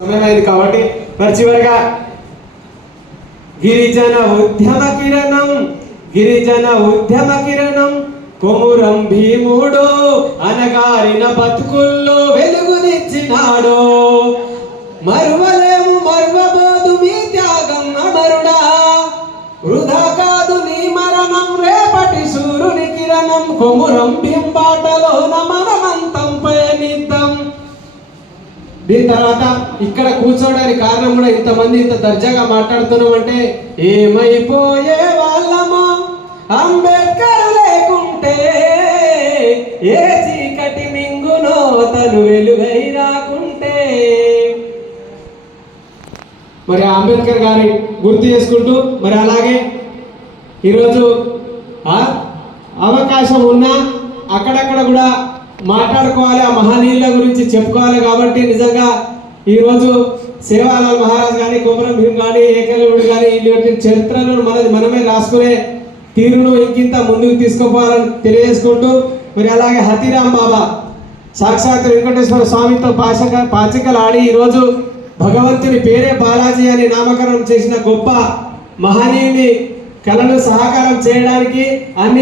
సమయమైంది కాబట్టి మరి చివరిగా గిరిజన ఉద్యమ కిరణం కొమురం భీముడు అనగారిన బతుకుల్లో వెలుగునిచ్చినాడు. మరువలేము మరువబోదు మీ త్యాగం అమరుడా, వృధా కాదు నీ మరణం రేపటి సూర్యుని కిరణం. కొమురం భీం బాటలోన మనమంతం పయనిద్దాం. దీని తర్వాత ఇక్కడ కూర్చోడానికి కారణం కూడా ఇంతమంది ఇంత దర్జాగా మాట్లాడుతున్నాం అంటే ఏమైపోయే వాళ్ళమో అంబేద్కర్ లేకుంటే, ఏ చీకటి మింగునో తను వెలుగై రాకుంటే. మరి అంబేద్కర్ గారి గుర్తు చేసుకుంటూ మరి అలాగే ఈరోజు అవకాశం ఉన్నా అక్కడక్కడ కూడా మాట్లాడుకోవాలి, ఆ మహనీయుల గురించి చెప్పుకోవాలి. కాబట్టి నిజంగా ఈరోజు సేవాలాల్ మహారాజ్ కానీ కొమురం భీం కానీ ఏకలవ్యుడు కానీ ఇటువంటి చరిత్రలను మనమే రాసుకునే తీరును ఇంకింత ముందుకు తీసుకుపోవాలని తెలియజేసుకుంటూ మరి అలాగే హతీరాం బాబా సాక్షాత్ వెంకటేశ్వర స్వామితో పాచికలు ఆడి ఈరోజు భగవంతుని పేరే బాలాజీ అని నామకరణం చేసిన గొప్ప మహనీయుని కళను సహకారం చేయడానికి అన్ని